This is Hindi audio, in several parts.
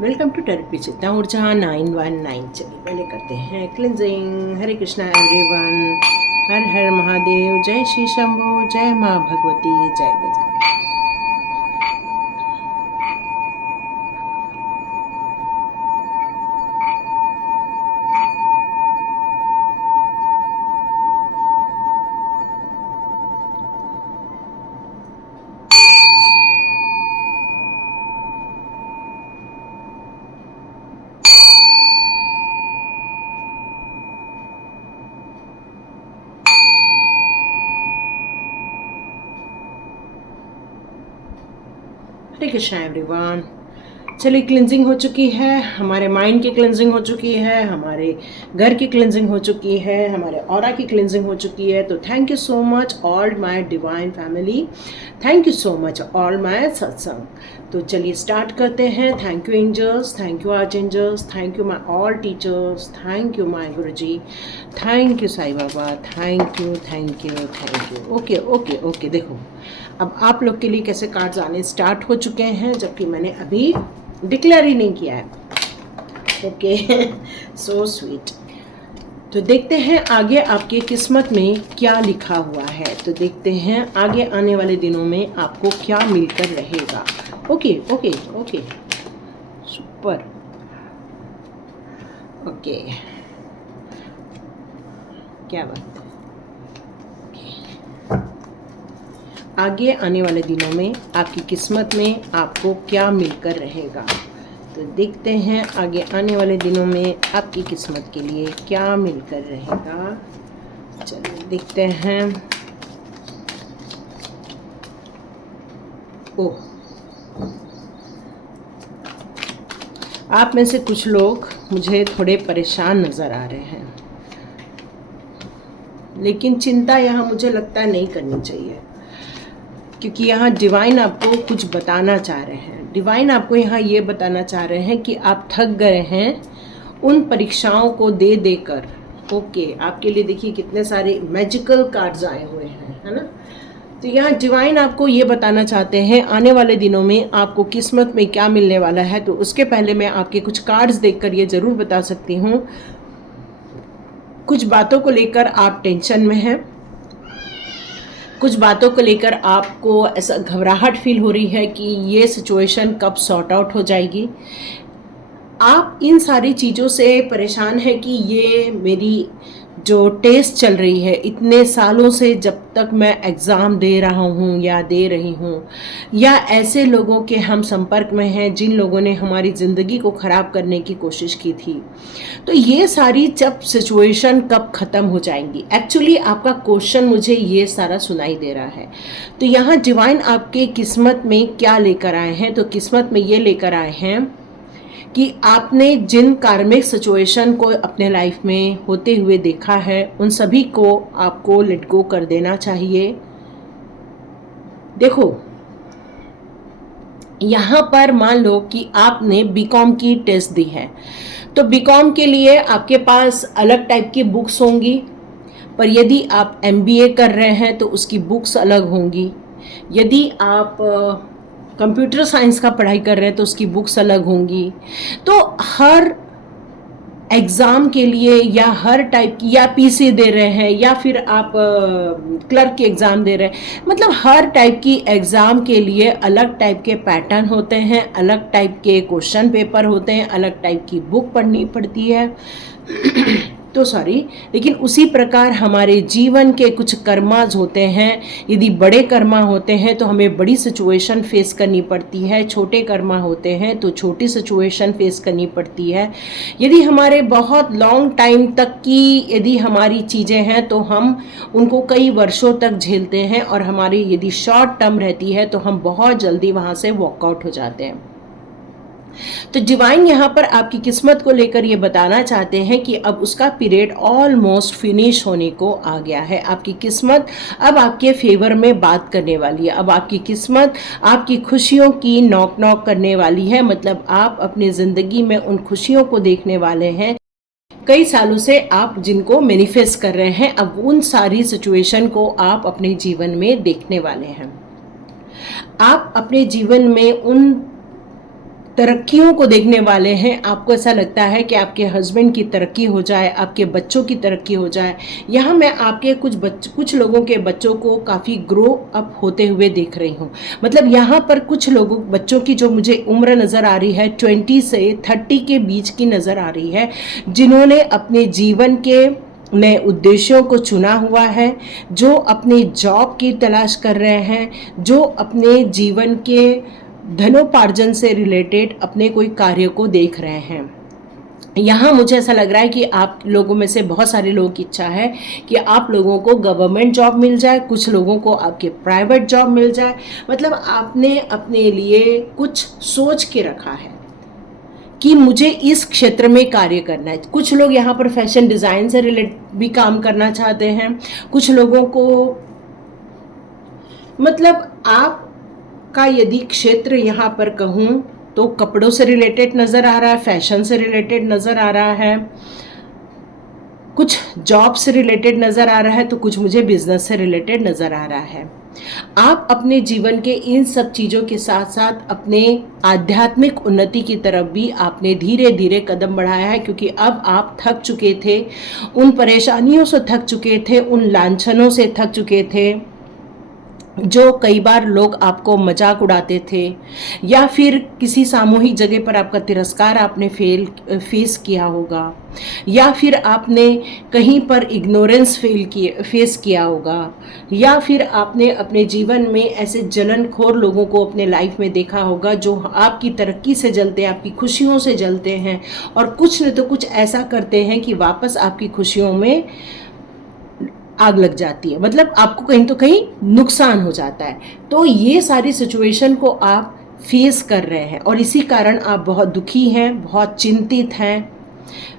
वेलकम टू थेरेपी चित्ता ऊर्जा 919। चलिए पहले करते हैं क्लिनजिंग। हरे कृष्णा एवरीवन, हर हर महादेव, जय श्री शंभू, जय माँ भगवती, जय गजा। हरे कृष्णा एवरीवन। चलिए क्लिनजिंग हो चुकी है, हमारे माइंड की क्लिनजिंग हो चुकी है, हमारे घर की क्लिनजिंग हो चुकी है, हमारे ऑरा की क्लिनजिंग हो चुकी है। तो thank you so much all my divine family, thank you so much all my satsang. तो चलिए स्टार्ट करते हैं। Thank you angels, thank you archangels, thank you my all teachers, thank you my Guruji, thank you Sai Baba, thank you thank you thank you. Okay okay okay, देखो अब आप लोग के लिए कैसे कार्ड्स आने स्टार्ट हो चुके हैं, जबकि मैंने अभी डिक्लेयर ही नहीं किया है। Okay, so sweet. तो देखते हैं आगे आपके किस्मत में क्या लिखा हुआ है। तो देखते हैं आगे आने वाले दिनों में आपको क्या मिलकर रहेगा। Okay okay okay, super. Okay, क्या बात है। आगे आने वाले दिनों में आपकी किस्मत में आपको क्या मिलकर रहेगा। तो देखते हैं आगे आने वाले दिनों में आपकी किस्मत के लिए क्या मिलकर रहेगा। चलिए देखते हैं। ओह, आप में से कुछ लोग मुझे थोड़े परेशान नज़र आ रहे हैं, लेकिन चिंता यहाँ मुझे लगता है नहीं करनी चाहिए, क्योंकि यहाँ डिवाइन आपको कुछ बताना चाह रहे हैं। डिवाइन आपको यहाँ ये बताना चाह रहे हैं कि आप थक गए हैं उन परीक्षाओं को दे देकर। ओके, आपके लिए देखिए कितने सारे मैजिकल कार्ड्स आए हुए हैं, है ना। तो यहाँ डिवाइन आपको ये बताना चाहते हैं आने वाले दिनों में आपको किस्मत में क्या मिलने वाला है। तो उसके पहले मैं आपके कुछ कार्ड्स देखकर ये ज़रूर बता सकती हूँ, कुछ बातों को लेकर आप टेंशन में हैं, कुछ बातों को लेकर आपको ऐसा घबराहट फील हो रही है कि ये सिचुएशन कब सॉर्ट आउट हो जाएगी। आप इन सारी चीज़ों से परेशान हैं कि ये मेरी जो टेस्ट चल रही है इतने सालों से, जब तक मैं एग्ज़ाम दे रहा हूँ या दे रही हूँ, या ऐसे लोगों के हम संपर्क में हैं जिन लोगों ने हमारी ज़िंदगी को ख़राब करने की कोशिश की थी। तो ये सारी जब सिचुएशन कब ख़त्म हो जाएंगी, एक्चुअली आपका क्वेश्चन मुझे ये सारा सुनाई दे रहा है। तो यहाँ डिवाइन आपके किस्मत में क्या लेकर आए हैं। तो किस्मत में ये लेकर आए हैं कि आपने जिन कार्मिक सिचुएशन को अपने लाइफ में होते हुए देखा है उन सभी को आपको लेट गो कर देना चाहिए। देखो यहाँ पर मान लो कि आपने बीकॉम की टेस्ट दी है, तो बीकॉम के लिए आपके पास अलग टाइप की बुक्स होंगी, पर यदि आप एमबीए कर रहे हैं तो उसकी बुक्स अलग होंगी। यदि आप कंप्यूटर साइंस का पढ़ाई कर रहे हैं तो उसकी बुक्स अलग होंगी। तो हर एग्ज़ाम के लिए या हर टाइप की, या पीसी दे रहे हैं या फिर आप क्लर्क की एग्ज़ाम दे रहे हैं, मतलब हर टाइप की एग्ज़ाम के लिए अलग टाइप के पैटर्न होते हैं, अलग टाइप के क्वेश्चन पेपर होते हैं, अलग टाइप की बुक पढ़नी पड़ती है। तो सॉरी, लेकिन उसी प्रकार हमारे जीवन के कुछ कर्माज होते हैं। यदि बड़े कर्मा होते हैं तो हमें बड़ी सिचुएशन फेस करनी पड़ती है, छोटे कर्मा होते हैं तो छोटी सिचुएशन फेस करनी पड़ती है। यदि हमारे बहुत लॉन्ग टाइम तक की यदि हमारी चीज़ें हैं तो हम उनको कई वर्षों तक झेलते हैं, और हमारी यदि शॉर्ट टर्म रहती है तो हम बहुत जल्दी वहाँ से वॉकआउट हो जाते हैं। तो डिवाइन यहाँ पर आपकी किस्मत को लेकर ये बताना चाहते हैं कि अब उसका पीरियड ऑलमोस्ट फिनिश होने को आ गया है। आपकी किस्मत अब आपके फेवर में बात करने वाली है। अब आपकी किस्मत आपकी खुशियों की नॉक नॉक करने वाली है। मतलब आप अपनी ज़िंदगी में उन खुशियों को देखने वाले हैं कई सालों से आप जिनको मैनिफेस्ट कर रहे हैं। अब उन सारी सिचुएशन को आप अपने जीवन में देखने वाले हैं। आप अपने जीवन में उन तरक्कियों को देखने वाले हैं। आपको ऐसा लगता है कि आपके हस्बैंड की तरक्की हो जाए, आपके बच्चों की तरक्की हो जाए। यहाँ मैं आपके कुछ लोगों के बच्चों को काफ़ी ग्रो अप होते हुए देख रही हूँ। मतलब यहाँ पर कुछ लोगों बच्चों की जो मुझे उम्र नज़र आ रही है 20 से 30 के बीच की नज़र आ रही है, जिन्होंने अपने जीवन के नए उद्देश्यों को चुना हुआ है, जो अपने जॉब की तलाश कर रहे हैं, जो अपने जीवन के धनोपार्जन से रिलेटेड अपने कोई कार्य को देख रहे हैं। यहाँ मुझे ऐसा लग रहा है कि आप लोगों में से बहुत सारे लोगों की इच्छा है कि आप लोगों को गवर्नमेंट जॉब मिल जाए, कुछ लोगों को आपके प्राइवेट जॉब मिल जाए। मतलब आपने अपने लिए कुछ सोच के रखा है कि मुझे इस क्षेत्र में कार्य करना है। कुछ लोग यहाँ पर फैशन डिज़ाइन से रिलेटेड भी काम करना चाहते हैं। कुछ लोगों को मतलब आप का यदि क्षेत्र यहाँ पर कहूँ तो कपड़ों से रिलेटेड नज़र आ रहा है, फैशन से रिलेटेड नज़र आ रहा है, कुछ जॉब से रिलेटेड नज़र आ रहा है, तो कुछ मुझे बिजनेस से रिलेटेड नज़र आ रहा है। आप अपने जीवन के इन सब चीज़ों के साथ साथ अपने आध्यात्मिक उन्नति की तरफ भी आपने धीरे धीरे कदम बढ़ाया है, क्योंकि अब आप थक चुके थे, उन परेशानियों से थक चुके थे, उन लांछनों से थक चुके थे, जो कई बार लोग आपको मजाक उड़ाते थे, या फिर किसी सामूहिक जगह पर आपका तिरस्कार आपने फेस किया होगा, या फिर आपने कहीं पर इग्नोरेंस फेस किया होगा, या फिर आपने अपने जीवन में ऐसे जलनखोर लोगों को अपने लाइफ में देखा होगा जो आपकी तरक्की से जलते हैं, आपकी खुशियों से जलते हैं, और कुछ न तो कुछ ऐसा करते हैं कि वापस आपकी खुशियों में आग लग जाती है। मतलब आपको कहीं तो कहीं नुकसान हो जाता है। तो ये सारी सिचुएशन को आप फेस कर रहे हैं और इसी कारण आप बहुत दुखी हैं, बहुत चिंतित हैं।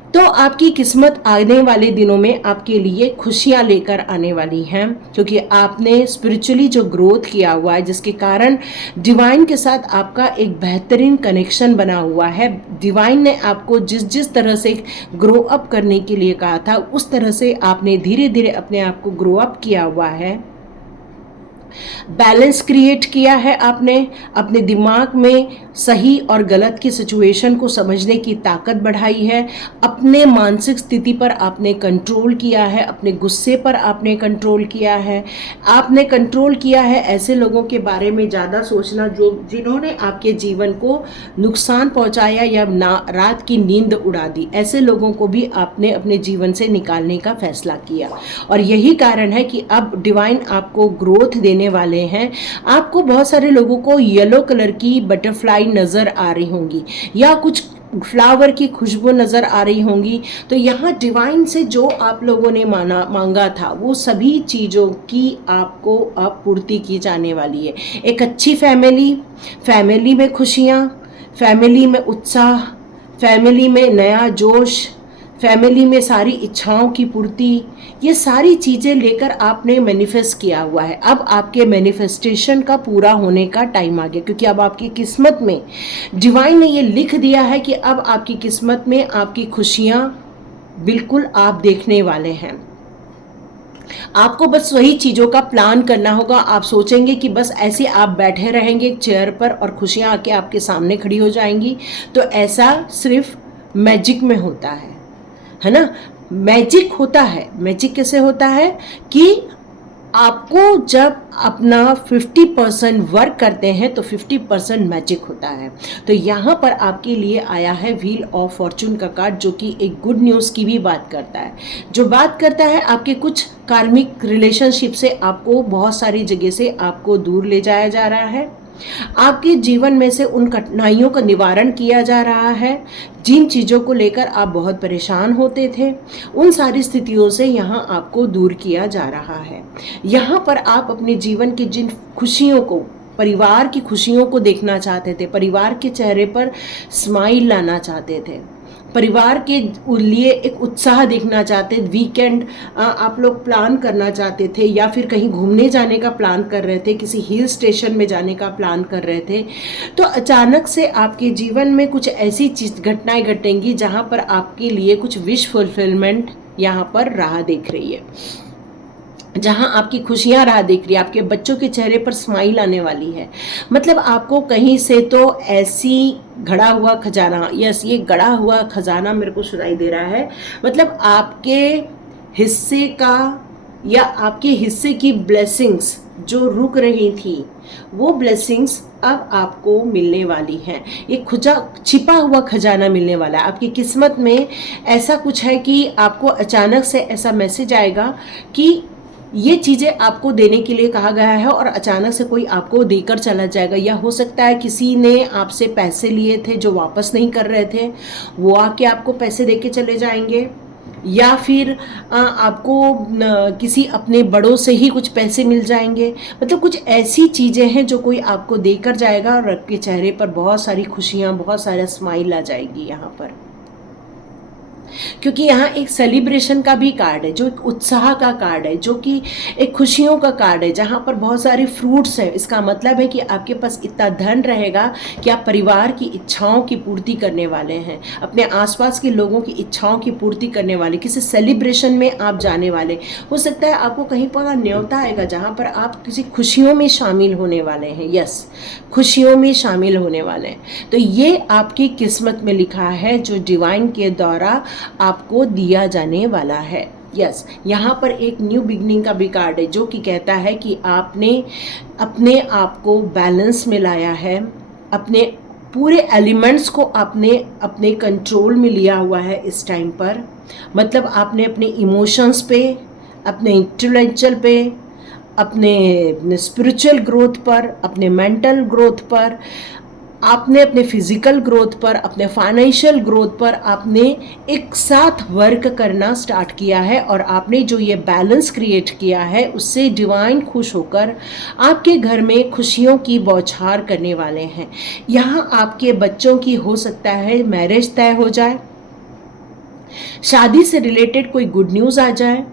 तो आपकी किस्मत आने वाले दिनों में आपके लिए खुशियां लेकर आने वाली हैं, क्योंकि आपने स्पिरिचुअली जो ग्रोथ किया हुआ है, जिसके कारण डिवाइन के साथ आपका एक बेहतरीन कनेक्शन बना हुआ है। डिवाइन ने आपको जिस जिस तरह से ग्रो अप करने के लिए कहा था, उस तरह से आपने धीरे धीरे अपने आप को ग्रो अप किया हुआ है। बैलेंस क्रिएट किया है आपने, अपने दिमाग में सही और गलत की सिचुएशन को समझने की ताकत बढ़ाई है, अपने मानसिक स्थिति पर आपने कंट्रोल किया है, अपने गुस्से पर आपने कंट्रोल किया है, आपने कंट्रोल किया है ऐसे लोगों के बारे में ज़्यादा सोचना जिन्होंने आपके जीवन को नुकसान पहुंचाया या रात की नींद उड़ा दी। ऐसे लोगों को भी आपने अपने जीवन से निकालने का फैसला किया, और यही कारण है कि अब डिवाइन आपको ग्रोथ देने वाले हैं। आपको बहुत सारे लोगों को येलो कलर की बटरफ्लाई नजर आ रही होंगी, या कुछ फ्लावर की खुशबू नजर आ रही होंगी। तो यहाँ डिवाइन से जो आप लोगों ने मांगा था, वो सभी चीज़ों की आपको अब पूर्ति की जाने वाली है। एक अच्छी फैमिली में खुशियाँ, फैमिली में उत्साह, फैमिली में नया जोश, फैमिली में सारी इच्छाओं की पूर्ति, ये सारी चीज़ें लेकर आपने मैनिफेस्ट किया हुआ है। अब आपके मैनिफेस्टेशन का पूरा होने का टाइम आ गया, क्योंकि अब आपकी किस्मत में डिवाइन ने ये लिख दिया है कि अब आपकी किस्मत में आपकी खुशियाँ बिल्कुल आप देखने वाले हैं। आपको बस वही चीज़ों का प्लान करना होगा। आप सोचेंगे कि बस ऐसे आप बैठे रहेंगे एक चेयर पर और खुशियाँ आके आपके सामने खड़ी हो जाएंगी, तो ऐसा सिर्फ मैजिक में होता है ना। मैजिक होता है, मैजिक कैसे होता है कि आपको जब अपना 50% वर्क करते हैं तो 50% मैजिक होता है। तो यहाँ पर आपके लिए आया है व्हील ऑफ फॉर्चून का कार्ड, जो कि एक गुड न्यूज़ की भी बात करता है, जो बात करता है आपके कुछ कार्मिक रिलेशनशिप से आपको बहुत सारी जगह से आपको दूर ले जाया जा रहा है। आपके जीवन में से उन कठिनाइयों का निवारण किया जा रहा है, जिन चीज़ों को लेकर आप बहुत परेशान होते थे, उन सारी स्थितियों से यहाँ आपको दूर किया जा रहा है। यहाँ पर आप अपने जीवन की जिन खुशियों को, परिवार की खुशियों को देखना चाहते थे, परिवार के चेहरे पर स्माइल लाना चाहते थे, परिवार के लिए एक उत्साह देखना चाहते, वीकेंड आप लोग प्लान करना चाहते थे, या फिर कहीं घूमने जाने का प्लान कर रहे थे, किसी हिल स्टेशन में जाने का प्लान कर रहे थे, तो अचानक से आपके जीवन में कुछ ऐसी घटनाएं घटेंगी जहां पर आपके लिए कुछ विश फुलफिलमेंट यहाँ पर राह देख रही है। जहाँ आपकी खुशियाँ राह देख रही है, आपके बच्चों के चेहरे पर स्माइल आने वाली है। मतलब आपको कहीं से तो ऐसी घड़ा हुआ खजाना, यस ये गड़ा हुआ खजाना मेरे को सुनाई दे रहा है। मतलब आपके हिस्से का या आपके हिस्से की ब्लेसिंग्स जो रुक रही थी, वो ब्लेसिंग्स अब आपको मिलने वाली हैं। ये खुजा छिपा हुआ खजाना मिलने वाला है। आपकी किस्मत में ऐसा कुछ है कि आपको अचानक से ऐसा मैसेज आएगा कि ये चीज़ें आपको देने के लिए कहा गया है और अचानक से कोई आपको देकर चला जाएगा। या हो सकता है किसी ने आपसे पैसे लिए थे जो वापस नहीं कर रहे थे, वो आके आपको पैसे दे के चले जाएंगे। या फिर आपको किसी अपने बड़ों से ही कुछ पैसे मिल जाएंगे। मतलब कुछ ऐसी चीज़ें हैं जो कोई आपको देकर जाएगा और आपके चेहरे पर बहुत सारी खुशियाँ, बहुत सारा स्माइल आ जाएगी यहाँ पर। क्योंकि यहाँ एक सेलिब्रेशन का भी कार्ड है, जो एक उत्साह का कार्ड है, जो कि एक खुशियों का कार्ड है, जहाँ पर बहुत सारे फ्रूट्स हैं। इसका मतलब है कि आपके पास इतना धन रहेगा कि आप परिवार की इच्छाओं की पूर्ति करने वाले हैं, अपने आसपास के लोगों की इच्छाओं की पूर्ति करने वाले, किसी सेलिब्रेशन में आप जाने वाले। हो सकता है आपको कहीं पर न्योता आएगा जहाँ पर आप किसी खुशियों में शामिल होने वाले हैं। यस, खुशियों में शामिल होने वाले हैं। तो ये आपकी किस्मत में लिखा है, जो डिवाइन के द्वारा आपको दिया जाने वाला है। यस, यहाँ पर एक न्यू बिगनिंग का भी कार्ड है, जो कि कहता है कि आपने अपने आप को बैलेंस में लाया है, अपने पूरे एलिमेंट्स को आपने अपने कंट्रोल में लिया हुआ है इस टाइम पर। मतलब आपने अपने इमोशंस पे, अपने इंटेलेक्चुअल पे, अपने स्पिरिचुअल ग्रोथ पर, अपने मेंटल ग्रोथ पर, आपने अपने फिजिकल ग्रोथ पर, अपने फाइनेंशियल ग्रोथ पर आपने एक साथ वर्क करना स्टार्ट किया है। और आपने जो ये बैलेंस क्रिएट किया है, उससे डिवाइन खुश होकर आपके घर में खुशियों की बौछार करने वाले हैं। यहाँ आपके बच्चों की हो सकता है मैरिज तय हो जाए, शादी से रिलेटेड कोई गुड न्यूज़ आ जाए,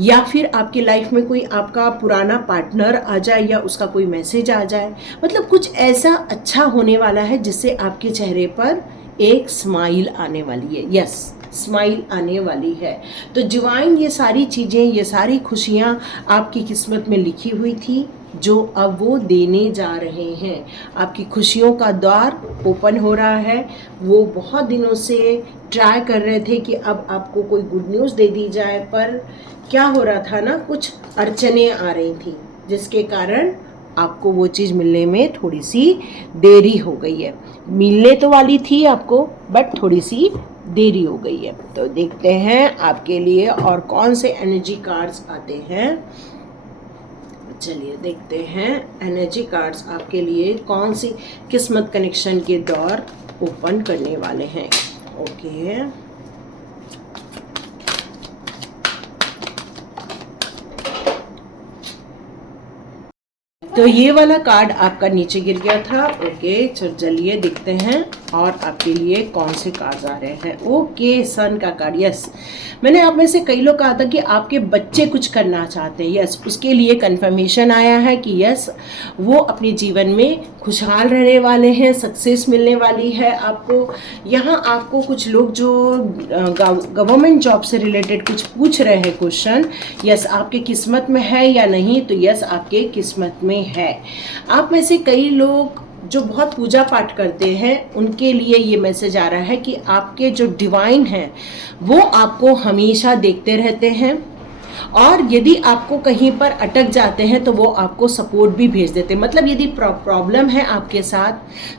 या फिर आपकी लाइफ में कोई आपका पुराना पार्टनर आ जाए या उसका कोई मैसेज आ जाए। मतलब कुछ ऐसा अच्छा होने वाला है जिससे आपके चेहरे पर एक स्माइल आने वाली है। यस, स्माइल आने वाली है। तो डिवाइन ये सारी चीज़ें, ये सारी खुशियाँ आपकी किस्मत में लिखी हुई थी, जो अब वो देने जा रहे हैं। आपकी खुशियों का द्वार ओपन हो रहा है। वो बहुत दिनों से ट्राई कर रहे थे कि अब आपको कोई गुड न्यूज़ दे दी जाए, पर क्या हो रहा था ना, कुछ अड़चनें आ रही थी, जिसके कारण आपको वो चीज़ मिलने में थोड़ी सी देरी हो गई है। मिलने तो वाली थी आपको, बट थोड़ी सी देरी हो गई है। तो देखते हैं आपके लिए और कौन से एनर्जी कार्ड्स आते हैं। चलिए देखते हैं एनर्जी कार्ड्स आपके लिए कौन सी किस्मत कनेक्शन के दौर ओपन करने वाले हैं। ओके, तो ये वाला कार्ड आपका नीचे गिर गया था। ओके, चलिए देखते हैं और आपके लिए कौन से कार्ड्स आ रहे हैं। ओके, सन का कार्ड। यस, मैंने आप में से कई लोग कहा था कि आपके बच्चे कुछ करना चाहते हैं। यस, उसके लिए कंफर्मेशन आया है कि यस, वो अपने जीवन में खुशहाल रहने वाले हैं, सक्सेस मिलने वाली है आपको। यहाँ आपको कुछ लोग जो गवर्नमेंट जॉब से रिलेटेड कुछ पूछ रहे हैं क्वेश्चन, यस आपके किस्मत में है या नहीं, तो यस आपके किस्मत में है। आप में से कई लोग जो बहुत पूजा पाठ करते हैं, उनके लिए ये मैसेज आ रहा है कि आपके जो डिवाइन हैं वो आपको हमेशा देखते रहते हैं, और यदि आपको कहीं पर अटक जाते हैं तो वो आपको सपोर्ट भी भेज देते हैं। मतलब यदि प्रॉब्लम है आपके साथ,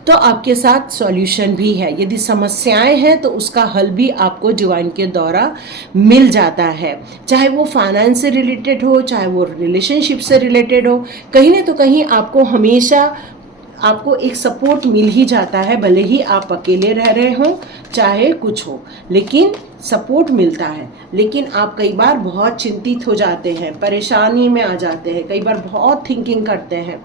तो आपके साथ सॉल्यूशन भी है। यदि समस्याएं हैं तो उसका हल भी आपको डिवाइन के द्वारा मिल जाता है, चाहे वो फाइनेंस से रिलेटेड हो, चाहे वो रिलेशनशिप से रिलेटेड हो। कहीं ना तो कहीं आपको हमेशा आपको एक सपोर्ट मिल ही जाता है, भले ही आप अकेले रह रहे हो, चाहे कुछ हो, लेकिन सपोर्ट मिलता है। लेकिन आप कई बार बहुत चिंतित हो जाते हैं, परेशानी में आ जाते हैं, कई बार बहुत थिंकिंग करते हैं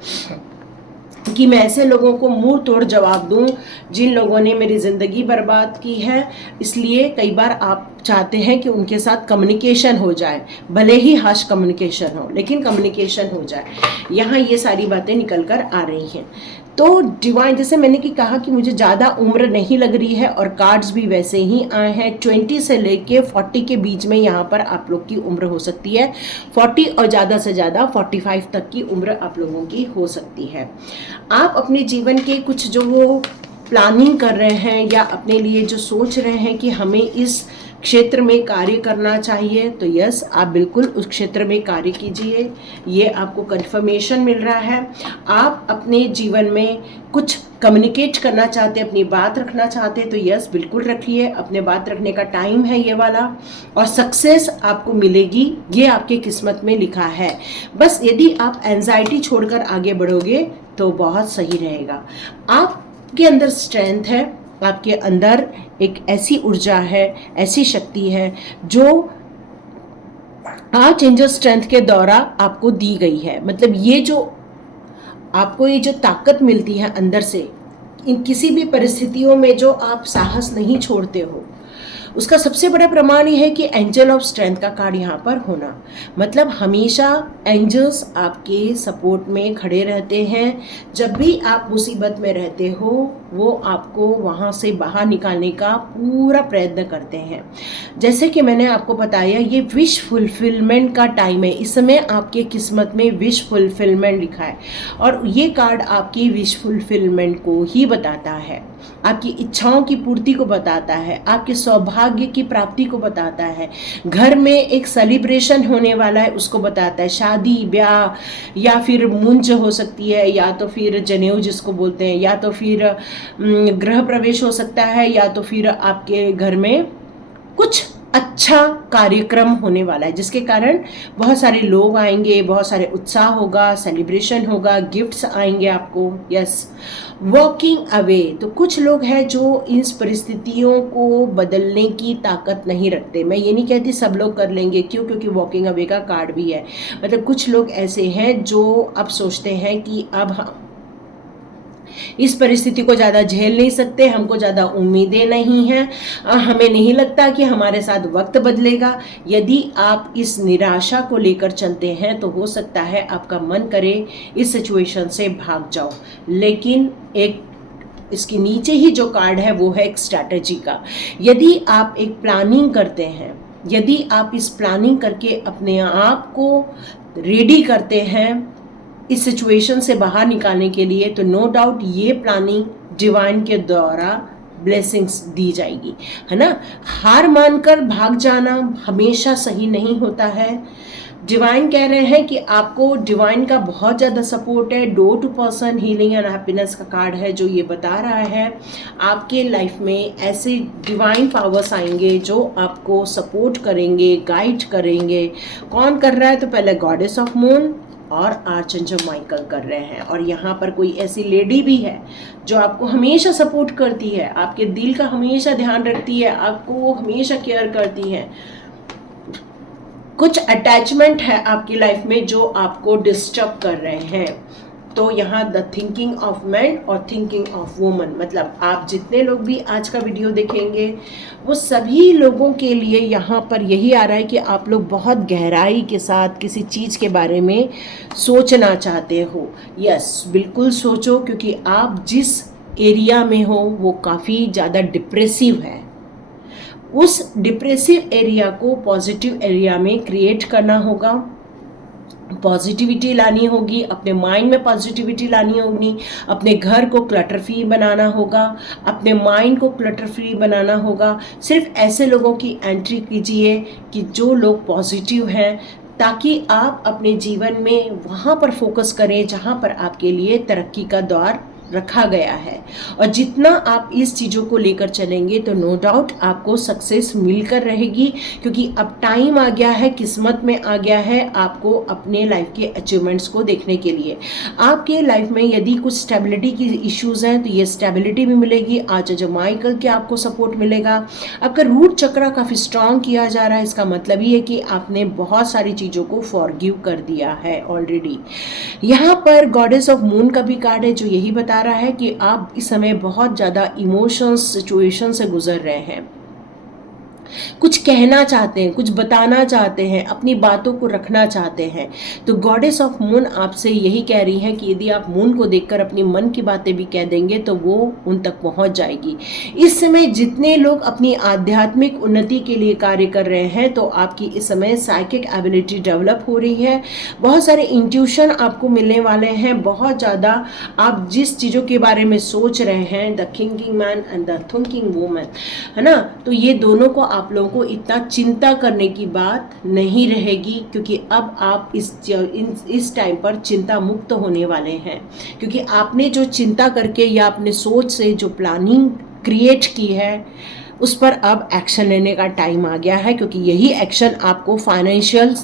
कि मैं ऐसे लोगों को मुंह तोड़ जवाब दूं जिन लोगों ने मेरी ज़िंदगी बर्बाद की है। इसलिए कई बार आप चाहते हैं कि उनके साथ कम्युनिकेशन हो जाए, भले ही हाश कम्युनिकेशन हो, लेकिन कम्युनिकेशन हो जाए। यहाँ ये सारी बातें निकल कर आ रही हैं। तो डिवाइन, जैसे मैंने कि कहा कि मुझे ज़्यादा उम्र नहीं लग रही है और कार्ड्स भी वैसे ही आए हैं, 20 से लेके 40 के बीच में यहाँ पर आप लोग की उम्र हो सकती है, 40 और ज़्यादा से ज़्यादा 45 तक की उम्र आप लोगों की हो सकती है। आप अपने जीवन के कुछ जो वो प्लानिंग कर रहे हैं या अपने लिए जो सोच रहे हैं कि हमें इस क्षेत्र में कार्य करना चाहिए, तो यस, आप बिल्कुल उस क्षेत्र में कार्य कीजिए। ये आपको कंफर्मेशन मिल रहा है। आप अपने जीवन में कुछ कम्युनिकेट करना चाहते हैं, अपनी बात रखना चाहते हैं, तो यस, बिल्कुल रखिए। अपने बात रखने का टाइम है ये वाला, और सक्सेस आपको मिलेगी, ये आपके किस्मत में लिखा है। बस यदि आप एंजाइटी छोड़कर आगे बढ़ोगे तो बहुत सही रहेगा। आपके अंदर स्ट्रेंथ है, आपके अंदर एक ऐसी ऊर्जा है, ऐसी शक्ति है जो आर्च एंजल स्ट्रेंथ के द्वारा आपको दी गई है। मतलब ये जो आपको ये जो ताकत मिलती है अंदर से, इन किसी भी परिस्थितियों में जो आप साहस नहीं छोड़ते हो, उसका सबसे बड़ा प्रमाण ये है कि एंजल ऑफ स्ट्रेंथ का कार्ड यहाँ पर होना। मतलब हमेशा एंजल्स आपके सपोर्ट में खड़े रहते हैं। जब भी आप मुसीबत में रहते हो, वो आपको वहाँ से बाहर निकालने का पूरा प्रयत्न करते हैं। जैसे कि मैंने आपको बताया, ये विश फुलफिलमेंट का टाइम है। इस समय आपके किस्मत में विश फुलफिलमेंट लिखा है, और ये कार्ड आपकी विश फुलफिलमेंट को ही बताता है, आपकी इच्छाओं की पूर्ति को बताता है, आपके सौभाग्य की प्राप्ति को बताता है। घर में एक सेलिब्रेशन होने वाला है, उसको बताता है। शादी ब्याह या फिर मुंज हो सकती है, या तो फिर जनेऊ जिसको बोलते हैं, या तो फिर गृह प्रवेश हो सकता है, या तो फिर आपके घर में कुछ अच्छा कार्यक्रम होने वाला है, जिसके कारण बहुत सारे लोग आएंगे, बहुत सारे उत्साह होगा, सेलिब्रेशन होगा, गिफ्ट्स आएंगे आपको। यस, वॉकिंग अवे, तो कुछ लोग हैं जो इस परिस्थितियों को बदलने की ताकत नहीं रखते। मैं ये नहीं कहती सब लोग कर लेंगे, क्यों? क्योंकि वॉकिंग अवे का कार्ड भी है। मतलब कुछ लोग ऐसे हैं जो अब सोचते हैं कि अब हम इस परिस्थिति को ज़्यादा झेल नहीं सकते, हमको ज़्यादा उम्मीदें नहीं हैं, हमें नहीं लगता कि हमारे साथ वक्त बदलेगा। यदि आप इस निराशा को लेकर चलते हैं तो हो सकता है आपका मन करे इस सिचुएशन से भाग जाओ, लेकिन एक इसके नीचे ही जो कार्ड है वो है एक स्ट्रैटेजी का। यदि आप एक प्लानिंग करते हैं, यदि आप इस प्लानिंग करके अपने आप को रेडी करते हैं इस सिचुएशन से बाहर निकालने के लिए, तो नो डाउट ये प्लानिंग डिवाइन के द्वारा ब्लेसिंग्स दी जाएगी, है ना। हार मानकर भाग जाना हमेशा सही नहीं होता है। डिवाइन कह रहे हैं कि आपको डिवाइन का बहुत ज़्यादा सपोर्ट है। Door to person healing and happiness का कार्ड है जो ये बता रहा है आपके लाइफ में ऐसे डिवाइन पावर्स आएंगे जो आपको सपोर्ट करेंगे, गाइड करेंगे। कौन कर रहा है? तो पहले गॉडेस ऑफ मून और आर्चएंजल माइकल कर रहे हैं। और यहाँ पर कोई ऐसी लेडी भी है जो आपको हमेशा सपोर्ट करती है, आपके दिल का हमेशा ध्यान रखती है, आपको वो हमेशा केयर करती है। कुछ अटैचमेंट है आपकी लाइफ में जो आपको डिस्टर्ब कर रहे हैं। तो यहाँ द थिंकिंग ऑफ मैन और थिंकिंग ऑफ वुमन, मतलब आप जितने लोग भी आज का वीडियो देखेंगे वो सभी लोगों के लिए यहाँ पर यही आ रहा है कि आप लोग बहुत गहराई के साथ किसी चीज़ के बारे में सोचना चाहते हो। यस, बिल्कुल सोचो, क्योंकि आप जिस एरिया में हो वो काफ़ी ज़्यादा डिप्रेसिव है। उस डिप्रेसिव एरिया को पॉजिटिव एरिया में क्रिएट करना होगा, पॉजिटिविटी लानी होगी, अपने माइंड में पॉजिटिविटी लानी होगी, अपने घर को क्लटर फ्री बनाना होगा, अपने माइंड को क्लटर फ्री बनाना होगा। सिर्फ ऐसे लोगों की एंट्री कीजिए कि जो लोग पॉजिटिव हैं, ताकि आप अपने जीवन में वहाँ पर फोकस करें जहाँ पर आपके लिए तरक्की का द्वार रखा गया है। और जितना आप इस चीज़ों को लेकर चलेंगे तो नो डाउट आपको सक्सेस मिलकर रहेगी, क्योंकि अब टाइम आ गया है, किस्मत में आ गया है आपको अपने लाइफ के अचीवमेंट्स को देखने के लिए। आपके लाइफ में यदि कुछ स्टेबिलिटी की इश्यूज़ हैं तो ये स्टेबिलिटी भी मिलेगी। आर्चएंजल माइकल के आपको सपोर्ट मिलेगा। आपका रूट चक्र काफ़ी स्ट्रांग किया जा रहा है। इसका मतलब ये है कि आपने बहुत सारी चीज़ों को फॉरगिव कर दिया है ऑलरेडी। यहाँ पर गॉडेस ऑफ मून का भी कार्ड है जो यही बता रहा है कि आप इस समय बहुत ज़्यादा इमोशंस सिचुएशन से गुजर रहे हैं। कुछ कहना चाहते हैं, कुछ बताना चाहते हैं, अपनी बातों को रखना चाहते हैं। तो गॉडेस ऑफ मून आपसे यही कह रही है कि यदि आप मून को देखकर अपनी मन की बातें भी कह देंगे तो वो उन तक पहुंच जाएगी। इस समय जितने लोग अपनी आध्यात्मिक उन्नति के लिए कार्य कर रहे हैं तो आपकी इस समय साइकिक एबिलिटी डेवलप हो रही है। बहुत सारे इंट्यूशन आपको मिलने वाले हैं। बहुत ज़्यादा आप जिस चीज़ों के बारे में सोच रहे हैं, the thinking man and the thinking woman, है ना, तो ये दोनों को आप लोगों को इतना चिंता करने की बात नहीं रहेगी, क्योंकि अब आप इस टाइम पर चिंता मुक्त होने वाले हैं। क्योंकि आपने जो चिंता करके या अपने सोच से जो प्लानिंग क्रिएट की है उस पर अब एक्शन लेने का टाइम आ गया है, क्योंकि यही एक्शन आपको फाइनेंशियल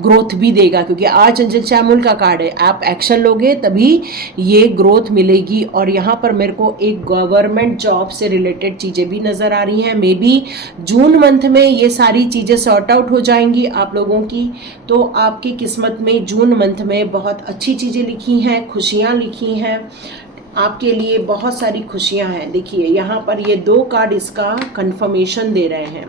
ग्रोथ भी देगा। क्योंकि आज अंजल चामुल का कार्ड है, आप एक्शन लोगे तभी ये ग्रोथ मिलेगी। और यहाँ पर मेरे को एक गवर्नमेंट जॉब से रिलेटेड चीज़ें भी नज़र आ रही हैं। मे बी जून मंथ में ये सारी चीज़ें सॉर्ट आउट हो जाएंगी आप लोगों की। तो आपकी किस्मत में जून मंथ में बहुत अच्छी चीज़ें लिखी हैं, खुशियाँ लिखी हैं, आपके लिए बहुत सारी खुशियाँ हैं। देखिए यहाँ पर ये 2 कार्ड इसका कंफर्मेशन दे रहे हैं,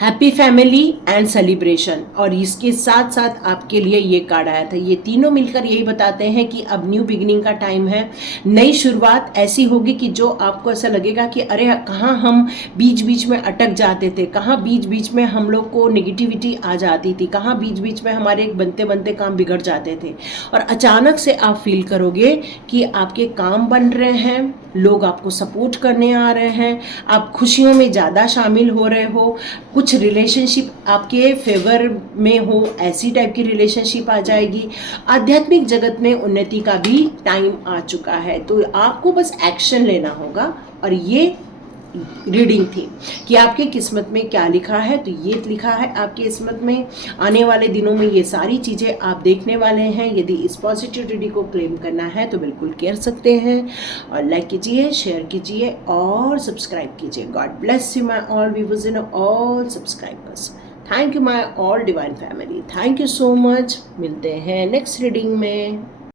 हैप्पी फैमिली एंड सेलिब्रेशन। और इसके साथ साथ आपके लिए ये कार्ड आया था। ये तीनों मिलकर यही बताते हैं कि अब न्यू बिगिनिंग का टाइम है। नई शुरुआत ऐसी होगी कि जो आपको ऐसा लगेगा कि अरे कहाँ हम बीच बीच में अटक जाते थे, कहाँ बीच बीच में हम लोग को नेगेटिविटी आ जाती थी, कहाँ बीच बीच में हमारे बनते बनते काम बिगड़ जाते थे। और अचानक से आप फील करोगे कि आपके काम बन रहे हैं, लोग आपको सपोर्ट करने आ रहे हैं, आप खुशियों में ज़्यादा शामिल हो रहे हो, कुछ रिलेशनशिप आपके फेवर में हो, ऐसी टाइप की रिलेशनशिप आ जाएगी। आध्यात्मिक जगत में उन्नति का भी टाइम आ चुका है। तो आपको बस एक्शन लेना होगा। और ये रीडिंग थी कि आपके किस्मत में क्या लिखा है। तो ये लिखा है आपके किस्मत में आने वाले दिनों में ये सारी चीज़ें आप देखने वाले हैं। यदि इस पॉजिटिव रीडिंग को क्लेम करना है तो बिल्कुल कर सकते हैं। और लाइक कीजिए, शेयर कीजिए और सब्सक्राइब कीजिए। God bless you my all viewers and all subscribers. Thank you my all divine family. Thank you so much. मिलते हैं नेक्स्ट रीडिंग में।